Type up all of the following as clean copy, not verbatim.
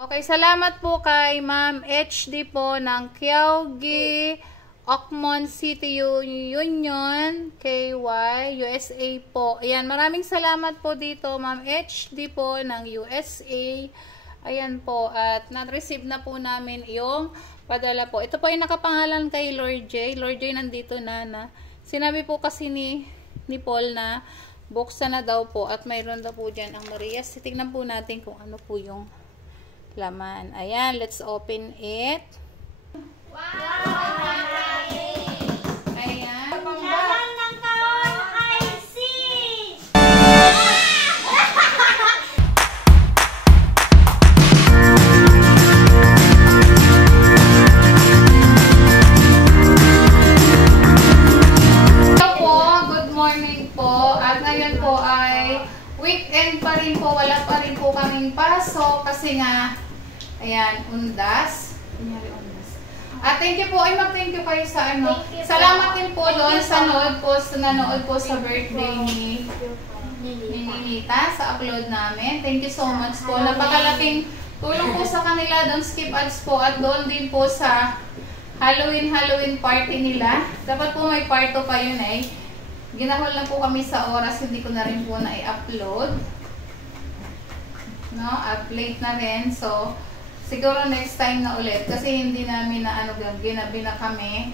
Okay, salamat po kay Ma'am HD po ng Kyaugui, Okmon City Union, KY, USA po. Ayan, maraming salamat po dito, Ma'am HD po ng USA. Ayan po, at na-receive na po namin yung padala po. Ito po yung nakapangalan kay Lord J. Lord J nandito na. Sinabi po kasi ni Paul na buksan na daw po at mayroon daw po dyan ang Marias. Tingnan po natin kung ano po yung laman. Ayan, let's open it. Wow! Ayan. Laman ng kahon ay see! Hello po, good morning po. At ngayon po ay weekend pa rin po. Wala pa rin po kaming pasok kasi nga ayan, undas. At thank you po. Ay, mag-thank you kayo sa ano. Salamat din po doon sa nanood po sa birthday ni Ninita sa upload namin. Thank you so much po. Napakalaking tulong po sa kanila doon, skip ads po. At doon din po sa Halloween party nila. Dapat po may part 2 pa yun eh. Ginahol lang po kami sa oras. Hindi ko na rin po na-i-upload. No? At late na rin. So, siguro next time na ulit kasi hindi namin na ginabi na kami.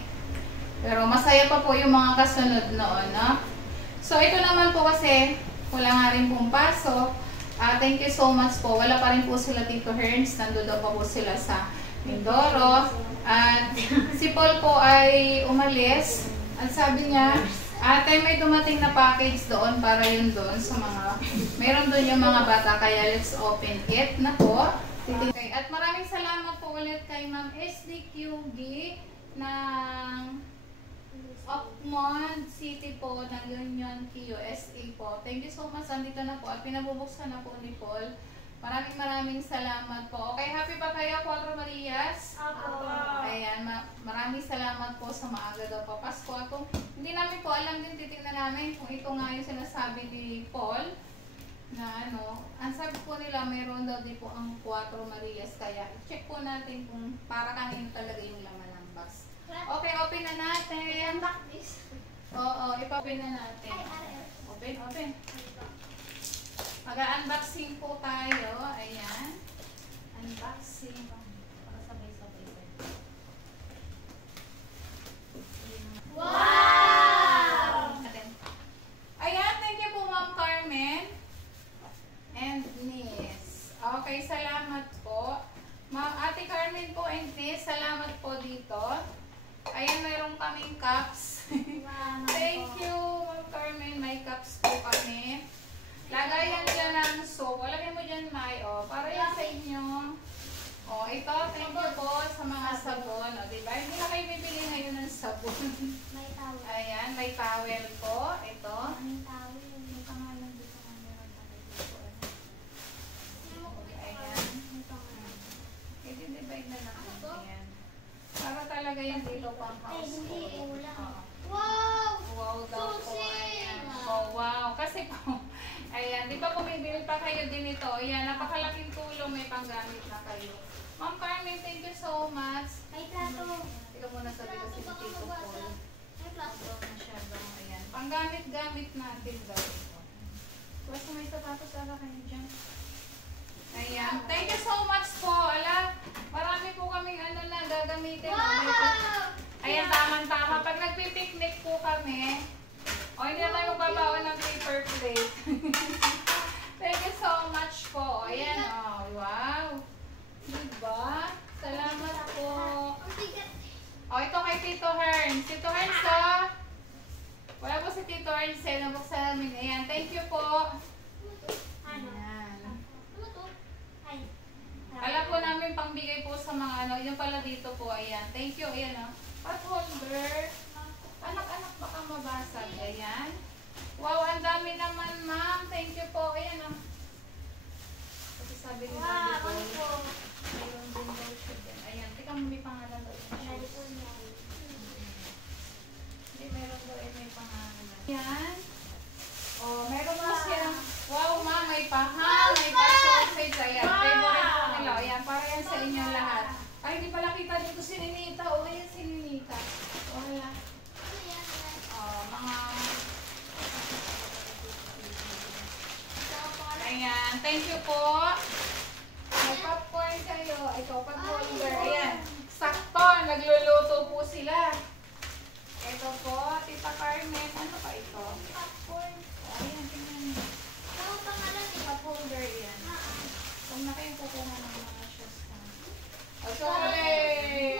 Pero masaya pa po yung mga kasunod noon, no? So ito naman po kasi wala nga rin pong pasok. Thank you so much po. Wala pa rin po sila Tito Herns. Nandoon pa po sila sa Mindoro. At si Paul po ay umalis. At sabi niya, ate, may dumating na package doon para yun doon sa mga, meron doon yung mga bata. Kaya let's open it na po. Okay. At maraming salamat po ulit kay Ma'am SD Kyaugui ng Okmon City po ng Union, USA po. Thank you so much. Andito na po at pinabubuksan na po ni Paul. Maraming salamat po. Okay, happy pa kayo, Cuatro Marias? Apo. Ayan, maraming salamat po sa maaga daw pa Pasko. At kung hindi namin po alam din, titignan namin kung ito nga yung sinasabi ni Paul. Na ano, ang sabi po nila mayroon daw din po ang Cuatro Marias, kaya check po natin kung para kanino talaga yung laman ng box. Okay, open na natin. Oo, ipa-open na natin. Open. Mag-unboxing po tayo. Ayan. Unboxing. Para sabay-sabay. Wow! Ayan, thank you po Ma'am Carmen. And Nis. Okay, salamat po. Ate Carmen po and Nis, salamat po dito. Ayan, mayroon kaming cups. Thank you, Ma'am Carmen. May cups po kami. Lagayan dyan ng soap. Lagay mo dyan, May. Para yan sa inyo. Ito, thank you po sa mga sabon. Diba? Hindi na kayo bibili ngayon ng sabon. May towel. Ayan, may towel po. Ito. May towel. May pangalan dito. I-divide na natin yan. Para talaga yan dito pang household. Wow! Wow daw po. Ayan. Wow. Kasi po, ayan, di ba bumibili pa kayo din ito? Ayan, napakalaking tulong, may panggamit na kayo. Ma'am Carmen, thank you so much. May plato. Ikaw muna sabi kasi ni Tito Paul. May plato. Masyadong, ayan. Panggamit-gamit natin daw ito. Basta may sapatos ala kayo dyan. Ayan. Thank you so much po. Marami po kaming na gagamitin. Wow! Ayan, tama-tama. Pag nagpipiknik po kami, hindi na tayo babaon ng paper plate. Thank you so much po. Ayan, wow. Diba? Salamat po. Ito kay Tito Herns. Tito Herns, wala po si Tito Herns. Nabuksan namin. Ayan, thank you po. Ayan. Alam po namin pangbigay po sa mga yung pala dito po. Ayan, thank you. Ayan, pot holder. Anak-anak baka mabasag. Ayan. Wow, ang dami naman, ma'am. Thank you po. Ayan, kasi sabi nila dito. Mayroon din daw siya din. Ayan, tika mo may pangalan daw. Hindi, meron daw may pangalan. Ayan. Meron na siya. Wow, ma'am, may pahang, may pa-sausage. Ayan, favorite po nila. Ayan, para sa inyo lahat. Ay, hindi pala kita dito si Ninita. O, ayan si Ninita. O, hala. Mga... Ayan, thank you po. May popcorn kayo. Ito, pag-holder. Ayan. Sakto, nagluluto po sila. Ito po, Tita Carmen. Ano pa ito? Popcorn. Ayan, tingnan niyo. Pop-holder yan. Kung na kayong kukuha ng mga shoes na. O, chocolate!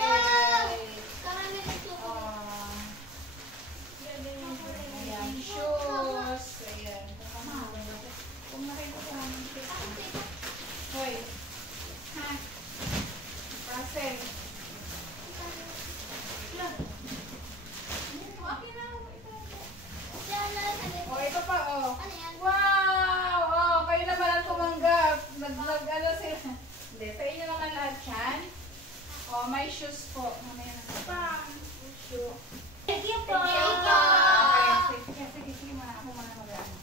Ayan, shoes. Ayan. Kung na kayong kukuha ng shoes na. Hoy. Ha? Russell. O, ito pa, o. Wow! O, kayo na palang tumanggap. Ano sila. Hindi, sa inyo naman lahat yan. O, may shoes po. Mamaya na sa pang. Shoe. Thank you po. Okay, sige, ako muna mag-ano.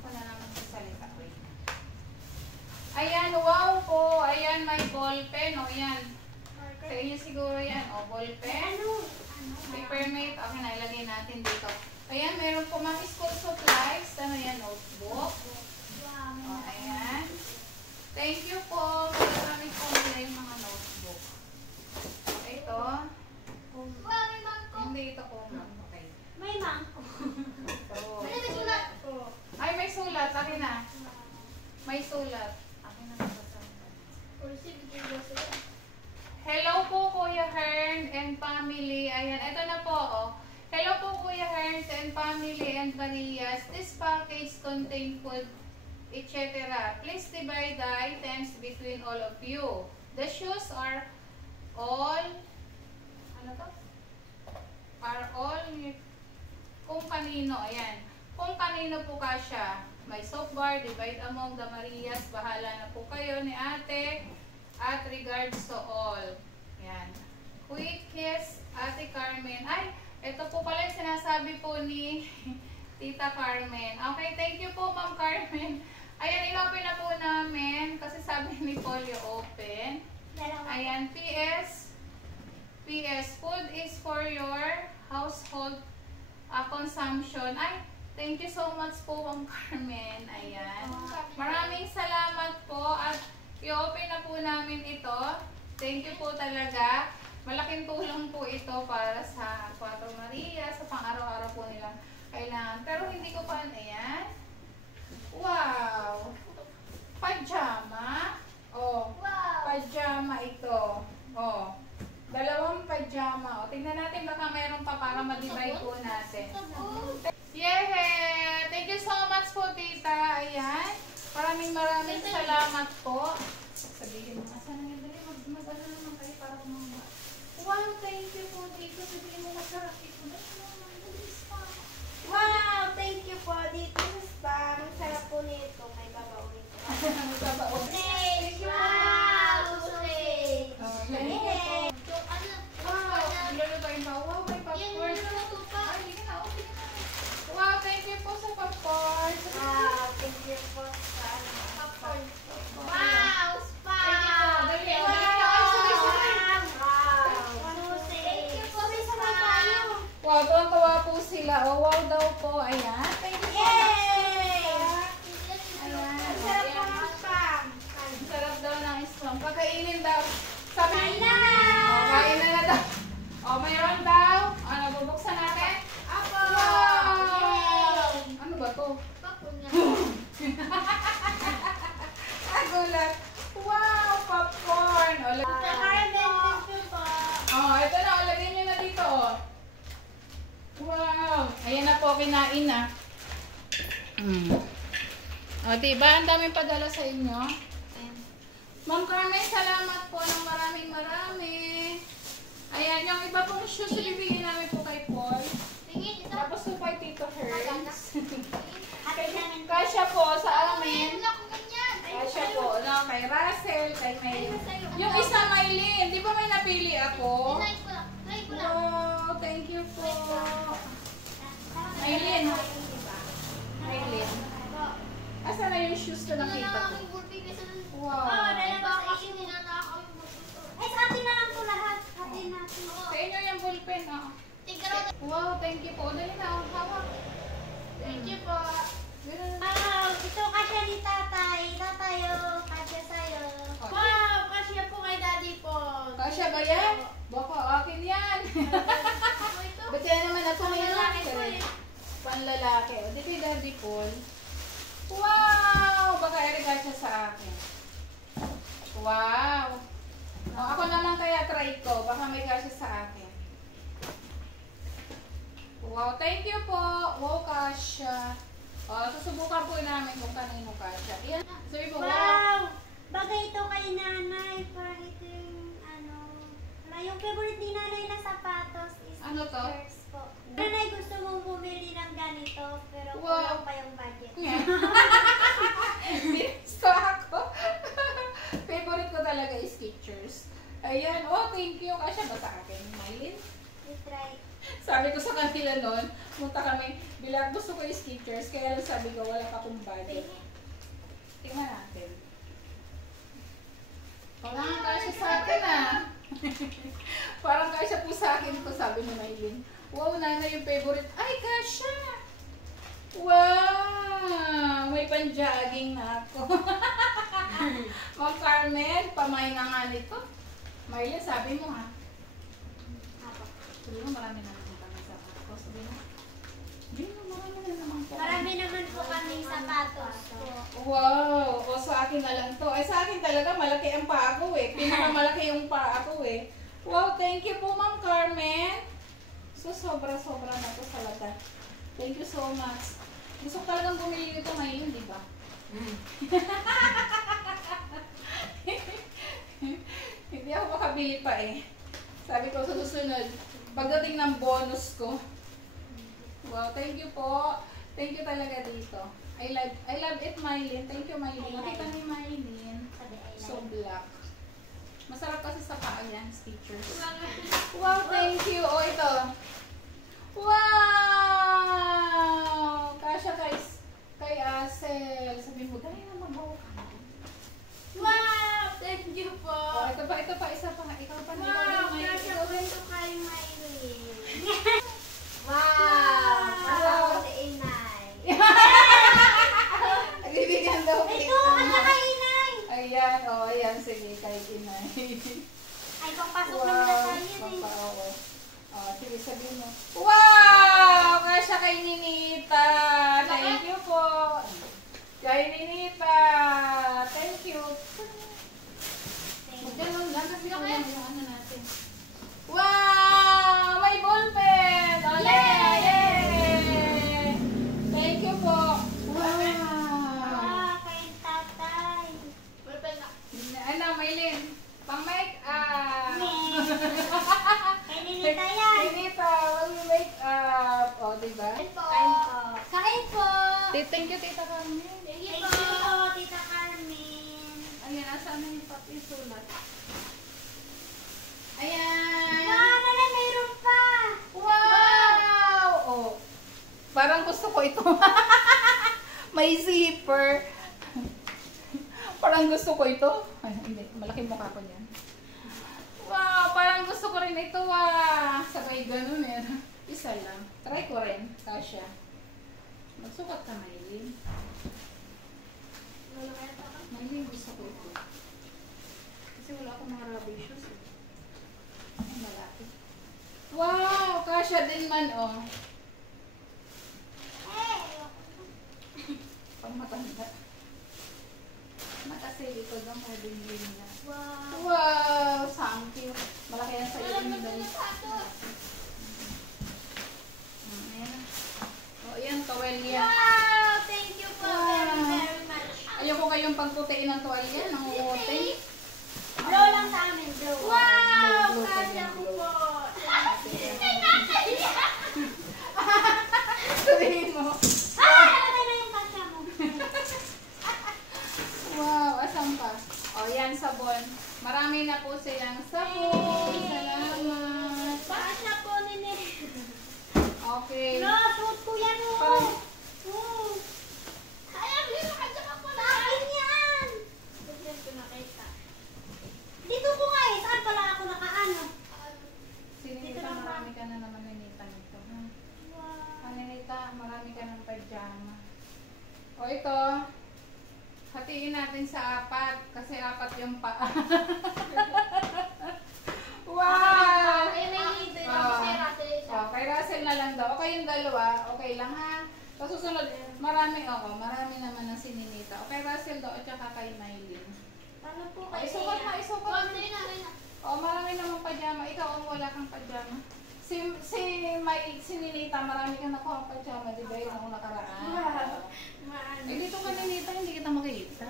Ako na naman sasalita. Wait. Ayan, wow po. Ayan, may ball pen. O, yan. Sa inyo siguro yan. O, ball pen. Papermate. Okay, nailagay natin dito. Ayan, meron po mga school supplies. Ano yan? Notebook. O, ayan. Thank you po. Marami po nila yung mga notebook. Ito. Hindi ito po. Okay. May mangko. Ito. May sulat po. Ay, may sulat. Akin na. May sulat. Akin na nabasa. Hello po, Kuya Hearn and family. Ayan, ito na po. Oh. Hello po, Kuya Hearn and family and Marias. This package contain food, etc. Please divide the items between all of you. The shoes are all, ano to? Are all, kung kanino, ayan. Kung kanino po kasya. May soap bar, divide among the Marias. Bahala na po kayo ni ate. At regards to all. Ayan. Quick kiss, Ate Carmen. Ay, ito po pala yung sinasabi po ni Tita Carmen. Okay, thank you po, Ma'am Carmen. Ayan, in-open na po namin kasi sabi ni Paul open. Ayan, PS, food is for your household consumption. Ay, thank you so much po, Ma'am Carmen. Ayan. Maraming salamat po at i-open na po namin ito. Thank you po talaga. Malaking tulong po ito para sa Cuatro Maria, sa pang-araw-araw po nilang kailangan. Pero hindi ko pa, ayan. Wow! Pajama. Oh, Wow! pajama ito. Oh, dalawang pajama. O, tingnan natin baka mayroon pa para ma-divide po natin. Yay! Thank you so much po, tita. Ayan. Maraming salamat po. Sabihin mo, asan na yung dali? Mag-ano naman kayo para kumamba. Wow, thank you po, tita. Sabihin mo, masarap ito. Wow! Thank you po dito sa spa. Ang sarap po nito. May babaon ito. Thank you. Wow! Sulit! Wow, lalo ba yung wow, may popcorn. Yan, pa. Ay, hindi ka na, okay na. Wow, thank you po sa popcorn. Wow! Thank you po sa popcorn. Wow! Spa! Thank you po. Dali, ay, sorry. Wow! Thank you po sa spa. Wow, tuwang-tuwa po sila. Oh, wow daw po. Ayan. Thank you po. Yay! Ayan. Ang sarap po ng spa. Ang sarap daw ng islam. Pagkainin daw. Sabi Kain na! Oh, kain na daw. Oh, mayroon daw. Ano, bubuksan natin? Apo! Wow! Yay! Ano ba to? Popcorn nga. Nagulat. Wow, popcorn. O, Thank you po. oh, ito na. O, lagay nyo na dito. Oh. Wow. Ayan na po, kinain na. O, diba? Ang daming padala sa inyo. Ma'am Carmen, salamat po ng maraming. Ayan, yung iba pong shoes, ibigay namin po kay Paul. Tingin, ito. Tapos po kay Tito Herms. Atin namin. Kasya po sa amin. Wala akong ganyan. Kasya po, no? Kay Russell, kay May. Yung isa, Maylin. Di ba may napili ako? Try ko lang. Try ko lang. Wow, thank you po. Maylin. Maylin. Asan na yung shoes na nakita ko? Wow. Dala ba kasi nila na ako yung lalaki. O, di kay Daddy Paul. Wow! Baka i-regard siya sa akin. Wow! O, ako naman kaya try ko. Baka may kasya sa akin. Wow, thank you po. Wow, kasya. O, susubukan po namin kung kanino kasya. Ayan. So, ibo, Wow! Bagay ito kay nanay. Parang ito yung yung favorite ni nanay na sapatos is Ano to? sneakers po. Nanay, gusto mong bumili ng ganito pero Wow. kulang pa yung budget. Gusto ako. Favorite ko talaga is Skechers. Ayan. Oh, thank you. Kasya ba sa akin? Mylene? You try. Sabi ko sa kanila noon, punta kami, bilang gusto ko yung Skechers, kaya lang sabi ko, wala ka pong budget. Tingnan natin. Parang kasya sa akin ah. Parang kasya po sa akin ito, sabi ni Mylene. Wow, nanay yung favorite. Ay, kasya! Wow! May pan-jogging na ako. Ma'am Carmen, pamay na nga nito. Mylene, sabi mo ha. Sabi mo, marami na naman kami sa ako. Sabi mo, marami na naman po. Marami naman po kaming sapatos po. Wow! O sa akin na lang to. Ay sa akin talaga malaki ang paa ko eh. Pinakamalaki yung paa ko eh. Wow! Thank you po Ma'am Carmen. So sobra-sobra na to sa lata. Thank you so much. Gusto ko talagang bumili nito ngayon, di ba? Hindi ako makabili pa eh. Sabi ko sa susunod, pagdating ng bonus ko. Wow, thank you po. Thank you talaga dito. I love it, Mylene. Thank you, Mylene. Nakita ni Mylene. So black. Masarap kasi sa paa yan, Skechers. Wow, thank you. Oh, ito. Wow! Kasya kay Asel. Sabi mo, dahil na mag-bawa ka. Wow! Thank you po. Oh, ito pa, isa pa. Ikaw pa na. Wow! Kasya po ito kay Mylene. Wow! Wow! Si Inay. Nagbibigyan daw Ito, ano kay Inay? Ayan, oh, ayan. Sige, kay Inay. Ay, papasok naman na tayo eh. Papa, oo. Oh, sige, sabihin mo. Wow! Kasya kay Ninita. Thank you po. Kay Ninita. Thank you. Magdalong lang. Kasi ko yan yung ano natin. Wow! May ballpen! Ole! Yay! Thank you po. Wow! Ah, kay tatay. Ano, Mylene? Pang-make up! Kay Ninita yan. Ninita, mag-make up. O, diba? Kain po. Kain po. Thank you, Tita Carmen. Thank you po, Tita Carmen. Ayan, asan na yung papi sulat? Ayan! Wow, nala, mayroon pa. Wow! Oh, parang gusto ko ito. May zipper. Parang gusto ko ito. Ay, hindi. Malaki mukha ko niyan. Wow! Parang gusto ko rin ito ah. Sabay ganun eh. Isa lang. Try ko rin. Kasya. Magsukat ka, Mylene. Mylene, gusto ko ito. Kasi wala akong mga rubber shoes eh. Ay, malaki. Wow! Kasya din man oh. Pang matanda. Nakasili ko doon kaya binili niya. Wow. Wow! Thank you. Malaki yan sa iyo. Ayan. O, ayan. Towel yan. Wow, thank you po very, Wow. very much. Ayoko kayong pagputiin ng tuwalya. Nangungutin. Blow lang sa amin, blow. Wow, Blow, blow, kasya blow, ko blow. po. Sabihin mo. Ah, ano na yung kasya mo? Wow, asan pa? O, yan, sabon. Marami na po silang sabon. Salamat. Kasya po, nene. Okay. No, suot ko yan, oh. Parang- Oh. Kaya, hindi nakasya ka po na. Akin yan. Bigyan ko nakita. Dito ko nga eh. Saan pala ako nakaano? Sinita, marami ka na naman nanita nito. Ha? Wow. Ninita, marami ka ng pajama. O, ito. Hatiin natin sa 4 kasi 4 yung paa. Wow! Ay, may libre. Ah. Kasi Russell isa. O, kay Russell na lang daw. O kayong dalawa, okay lang ha? Pasusunod, marami naman ang sininita. Okay, Russell daw at saka kay Mylene. Paano po Ay, kayo? isukat na. Marami namang pajama. Ikaw ang wala kang pajama. Sininita, marami kang nakuha ang pajama, di ba? Yung ako nakaraan. Dito ka ninita, hindi kita makita.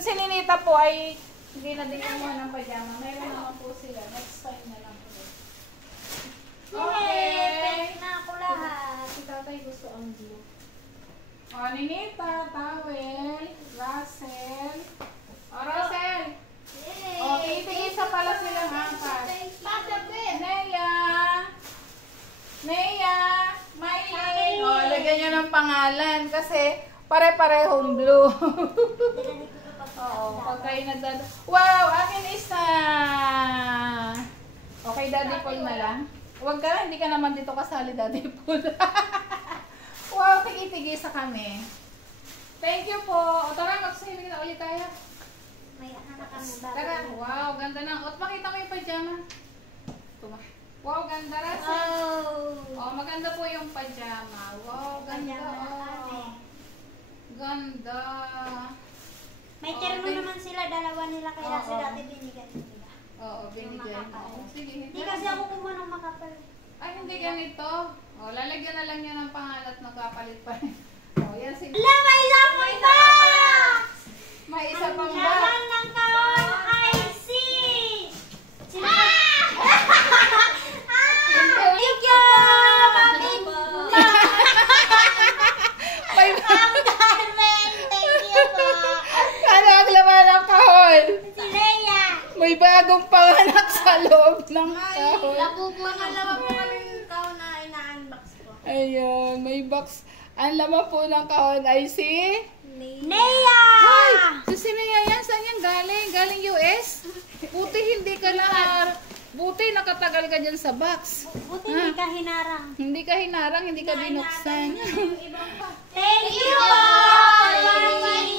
Sininita po ay hindi na din kumuha ng pajama. Mayroon naman po sila. Next time na lang po. Okay. Na ako lahat. Si tatay gusto ang blue. Ninita, towel, Russell. Russell! Tigisa pala silang angkas. Nea! Mylene! Lagyan nyo ng pangalan kasi pare-parehong blue. Pag kayo nagdada. Wow! Akin isa! Okay, Daddy Paul na lang. Huwag ka, hindi ka naman dito kasali, Daddy Paul. Wow, tigi-tigisa kami. Thank you po. O tara, mag-swimming na ulit tayo. May anak kami ba? Tara, wow, ganda na. O, pakita mo yung pajama. Wow, ganda rin. Oh, maganda po yung pajama. Wow, ganda. Ganda. May termo naman sila, dalawa nila kaya si dati binigyan nila. Oo, binigyan mo. Sige, hindi kasi ako kumuha ng makapal. Ay, hindi ganito. O, lalagyan na lang yun ng pangalan at nagkapalit pa rin. O, yan sige. Ala, may isa po ito! May isa pang Ang ba? laman ng kaon ay si... Sino? Thank you! Mami! May Ma'am Carmen! Thank you po! ano ang laman ng kahon? Si Leia! May bagong panganak sa loob ng kahon. Pangalawa po kami ng kaon na ina-unbox ko. Ayun, may box. Ang laman po ng kahon ay si... Leia! Ay! Si Sinea yan? Saan yan galing? Galing US? Buti hindi ka na... Buti nakatagal ka dyan sa box. Buti hindi ka hinarang. Hindi ka hinarang, hindi ka binuksan. Thank you!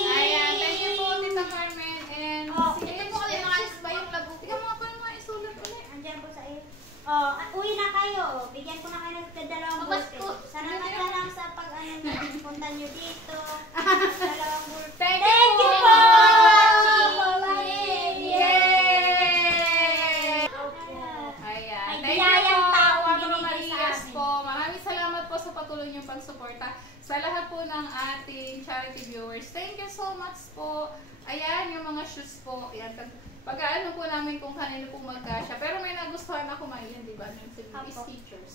Ayan, thank you po, Tita Carmen. And sige po kayo mga ba yung lago. Ikaw mga pa mga isulat ulit. Andyan po sa iyo. Uwi na kayo. Bigyan ko na kayo ng dalawang bulto. Salamat na lang sa punta nyo dito. Dalawang bulto. Thank you po! Yay! Ayan, thank you biyayang po, tao Mama binigay sa Marias amin. po. Maraming salamat po sa patuloy niyong pagsuporta sa lahat po ng ating charity viewers. Thank you so much po. Ayan, yung mga shoes po. Ayan, pag-aano po namin kung kanino po magkasya. Pero may nagustuhan ako Mylene, di ba? Yung Apo. features.